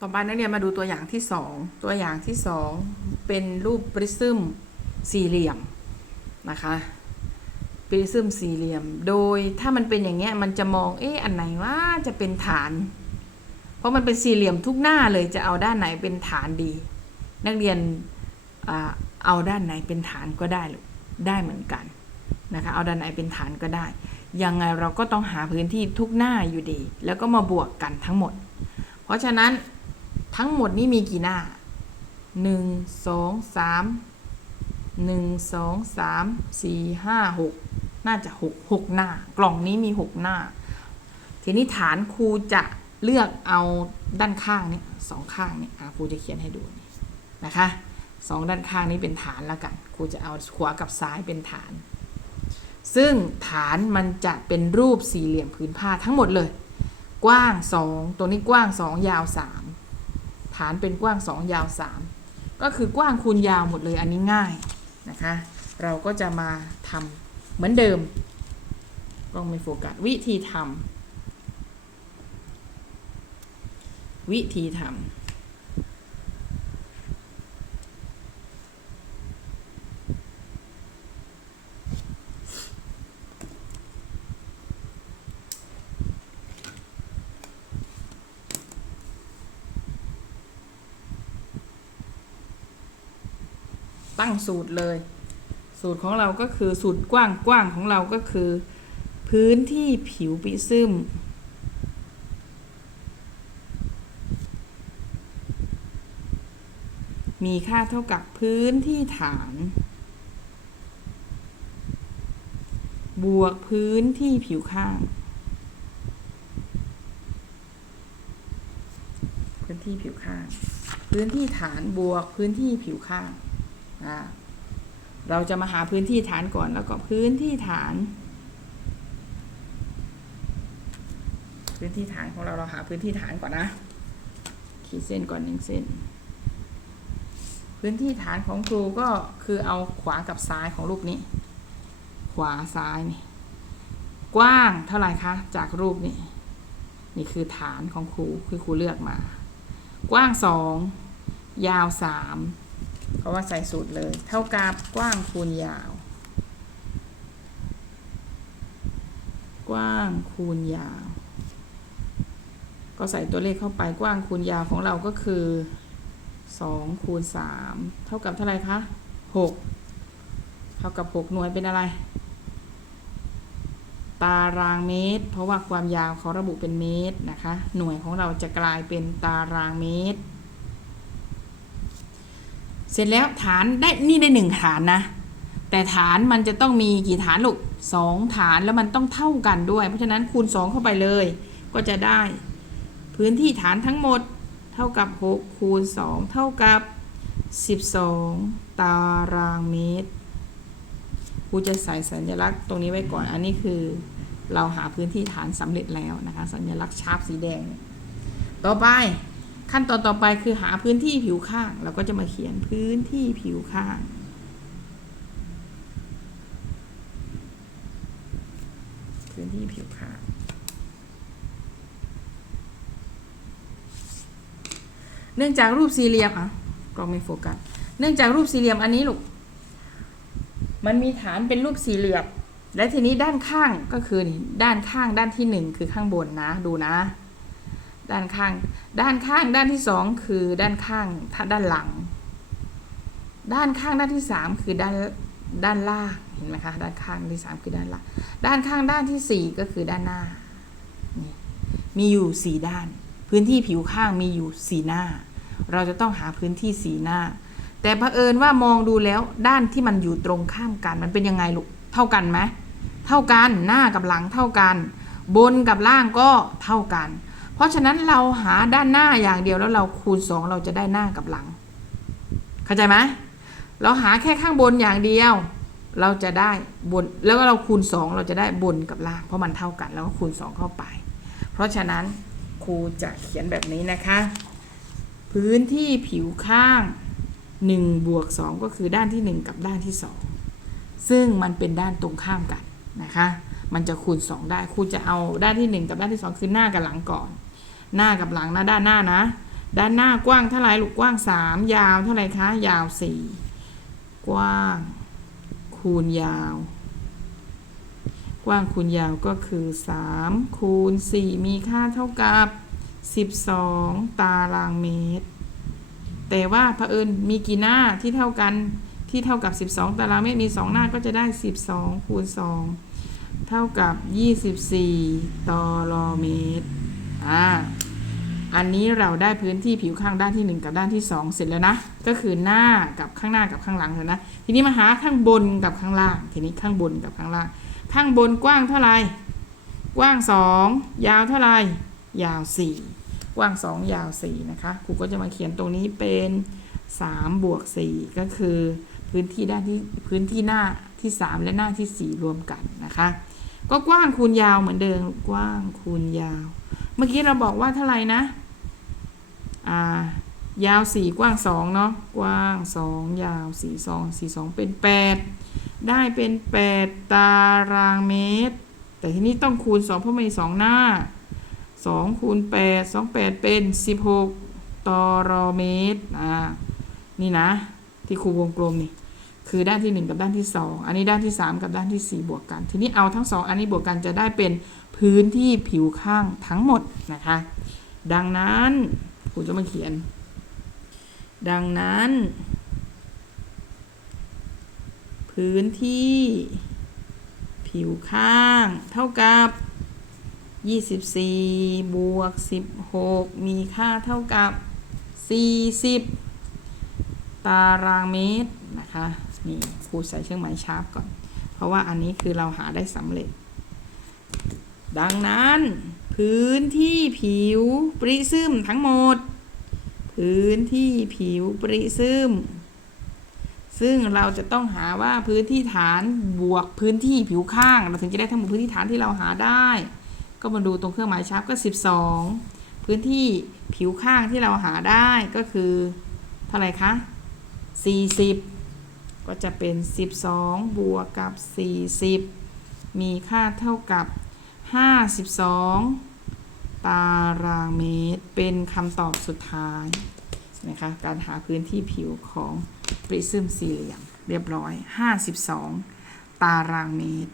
ต่อไปนักเรียนมาดูตัวอย่างที่สองตัวอย่างที่สองเป็นรูปปริซึมสี่เหลี่ยมนะคะปริซึมสี่เหลี่ยม โดยถ้ามันเป็นอย่างเงี้ยมันจะมองเอ๊ะอันไหนว่าจะเป็นฐาน เพราะมันเป็นสี่เหลี่ยมทุกหน้าเลยจะเอาด้านไหนเป็นฐานดี นักเรียนเอาด้านไหนเป็นฐานก็ได้ลูกได้เหมือนกันนะคะเอาด้านไหนเป็นฐานก็ได้ ยังไงเราก็ต้องหาพื้นที่ทุกหน้าอยู่ดี แล้วก็มาบวกกันทั้งหมด เพราะฉะนั้น ทั้งหมดนี้มีกี่หน้าหนึ่งสองสามหนึ่งสองสามสี่ห้าหกน่าจะหกหกหน้า กล่องนี้มีหกหน้า ทีนี้ฐานครูจะเลือกเอาด้านข้างนี้สองข้างนี้อ่ครูจะเขียนให้ดูนนะคะสองด้านข้างนี้เป็นฐานแล้วกันครูจะเอาขวากับซ้ายเป็นฐาน ซึ่งฐานมันจะเป็นรูปสี่เหลี่ยมผืนผ้าทั้งหมดเลย กว้างสองตัวนี้กว้างสองยาวสาม ฐานเป็นกว้างสองยาวสามก็คือกว้างคูณยาวหมดเลยอันนี้ง่ายนะคะ เราก็จะมาทำเหมือนเดิมกล้องไม่โฟกัสวิธีทำวิธีทำ ตั้งสูตรเลย สูตรของเราก็คือสูตรกว้างกว้างของเราก็คือ พื้นที่ผิวปิซึมมีค่าเท่ากับพื้นที่ฐาน บวกพื้นที่ผิวข้าง พื้นที่ผิวข้าง พื้นที่ฐานบวกพื้นที่ผิวข้าง เราจะมาหาพื้นที่ฐานก่อนแล้วก็พื้นที่ฐาน พื้นที่ฐานของเราเราหาพื้นที่ฐานก่อนนะ ขีดเส้นก่อนหนึ่งเส้น พื้นที่ฐานของครูก็คือเอาขวากับซ้ายของรูปนี้ ขวาซ้ายนี่กว้างเท่าไหร่คะจากรูปนี้นี่คือฐานของครูคือครูเลือกมา กว้างสองยาวสาม เพราะว่าใส่สูตรเลย เท่ากับกว้างคูณยาว กว้างคูณยาว ก็ใส่ตัวเลขเข้าไปกว้างคูณยาวของเราก็คือสองคูณสามเท่ากับเท่าไรคะหกเท่ากับหกหน่วยเป็นอะไร ตารางเมตร เพราะว่าความยาวเขาระบุเป็นเมตรนะคะ หน่วยของเราจะกลายเป็นตารางเมตร เสร็จแล้วฐานได้นี่ได้หนึ่งฐานนะ แต่ฐานมันจะต้องมีกี่ฐานลูกสองฐานแล้วมันต้องเท่ากันด้วย เพราะฉะนั้นคูณสองเข้าไปเลย ก็จะได้ พื้นที่ฐานทั้งหมดเท่ากับ6คูณ 2 เท่ากับ 12 ตารางเมตรครูจะใส่สัญลักษณ์ตรงนี้ไว้ก่อน อันนี้คือเราหาพื้นที่ฐานสำเร็จแล้วนะคะ สัญลักษณ์ชาร์ปสีแดง ต่อไป ขั้นตอนต่อไปคือหาพื้นที่ผิวข้าง เราก็จะมาเขียนพื้นที่ผิวข้าง พื้นที่ผิวข้าง เนื่องจากรูปสี่เหลี่ยมอะกล้องไม่โฟกัส เนื่องจากรูปสี่เหลี่ยมอันนี้ลูก มันมีฐานเป็นรูปสี่เหลี่ยม และทีนี้ด้านข้างก็คือด้านข้างด้านที่หนึ่งคือข้างบนนะ ดูนะ ด้านข้าง ด้านข้างด้านที่สองคือด้านข้างถ้าด้านหลัง ด้านข้างด้านที่สามคือด้านด้านล่างเห็นไหมคะด้านข้างที่สามคือด้านล่างด้านข้างด้านที่สี่ก็คือด้านหน้านี่มีอยู่สี่ด้าน พื้นที่ผิวข้างมีอยู่สี่หน้า เราจะต้องหาพื้นที่สีหน้า แต่เผอิญว่ามองดูแล้วด้านที่มันอยู่ตรงข้ามกัน มันเป็นยังไงลูกเท่ากันไหมเท่ากันหน้ากับหลังเท่ากัน บนกับล่างก็เท่ากัน เพราะฉะนั้นเราหาด้านหน้าอย่างเดียวแล้วเราคูณสองเราจะได้หน้ากับหลัง เข้าใจไหมเราหาแค่ข้างบนอย่างเดียว เราจะได้บนแล้วก็เราคูณสองเราจะได้บนกับล่างเพราะมันเท่ากันแล้วก็คูณสองเข้าไป เพราะฉะนั้นครูจะเขียนแบบนี้นะคะ พื้นที่ผิวข้าง1บวก2ก็คือด้านที่ 1 กับด้านที่ 2 ซึ่งมันเป็นด้านตรงข้ามกันนะคะ มันจะคูณ 2 ได้ครูจะเอาด้านที่ 1 กับด้านที่ 2 คือหน้ากับหลังก่อน หน้ากับหลังนะด้านหน้านะ ด้านหน้ากว้างเท่าไรลูกกว้างสามยาวเท่าไรคะ ยาวสี่กว้าง คูณยาว กว้างคูณยาวก็คือสามคูณสี่มีค่าเท่ากับสิบสองตารางเมตร แต่ว่าเผอิญมีกี่หน้าที่เท่ากันที่เท่ากับ 12 ตารางเมตรมี 2 หน้าก็จะได้ 12 คูณ 2 เท่ากับ 24 ตารางเมตร อ่า อันนี้เราได้พื้นที่ผิวข้างด้านที่ 1 กับด้านที่ 2 เสร็จแล้วนะ ก็คือหน้ากับข้างหน้ากับข้างหลังเถอะนะ ทีนี้มาหาข้างบนกับข้างล่าง ทีนี้ข้างบนกับข้างล่าง ข้างบนกว้างเท่าไหร่ กว้าง 2 ยาวเท่าไหร่ ยาว 4 กว้าง 2 ยาว 4 นะคะ ครูก็จะมาเขียนตรงนี้เป็น3บวก4ก็คือพื้นที่ด้านที่พื้นที่หน้าที่ 3 และหน้าที่ 4 รวมกันนะคะ ก็กว้างคูณยาวเหมือนเดิม กว้างคูณยาว เมื่อกี้เราบอกว่าเท่าไหร่นะ อ่า ยาว 4 กว้าง 2 เนาะ กว้าง 2 ยาว 4 2 4 2 เป็น 8 ได้เป็น 8 ตารางเมตร แต่ทีนี้ต้องคูณ 2 เพราะมันมี2หน้า 2 คูณ 8 2 8 เป็น 16ตารางเมตร อ่า นี่นะ ที่ครูวงกลมนี่ คือด้านที่ 1 กับด้านที่ 2 อันนี้ด้านที่ 3 กับด้านที่ 4 บวกกัน ทีนี้เอาทั้ง 2 อันนี้บวกกันจะได้เป็น พื้นที่ผิวข้างทั้งหมดนะคะ ดังนั้นครูจะมาเขียน ดังนั้น พื้นที่ ผิวข้างเท่ากับ 24 บวก 16 มีค่าเท่ากับ 40 ตารางเมตรนะคะนี่ครูใส่เครื่องหมายชาร์ปก่อน เพราะว่าอันนี้คือเราหาได้สำเร็จ ดังนั้น พื้นที่ผิวปริซึมทั้งหมด พื้นที่ผิวปริซึม ซึ่งเราจะต้องหาว่าพื้นที่ฐานบวกพื้นที่ผิวข้าง เราถึงจะได้ทั้งหมดพื้นที่ฐานที่เราหาได้ ก็มาดูตรงเครื่องหมายชาร์ปก็ 12 พื้นที่ผิวข้างที่เราหาได้ก็คือเท่าไหร่คะ 40 ก็จะเป็น 12 บวกกับ 40 มีค่าเท่ากับ 52 ตารางเมตร เป็นคำตอบสุดท้ายนะคะการหาพื้นที่ผิวของปริซึมสี่เหลี่ยม เรียบร้อย 52 ตารางเมตร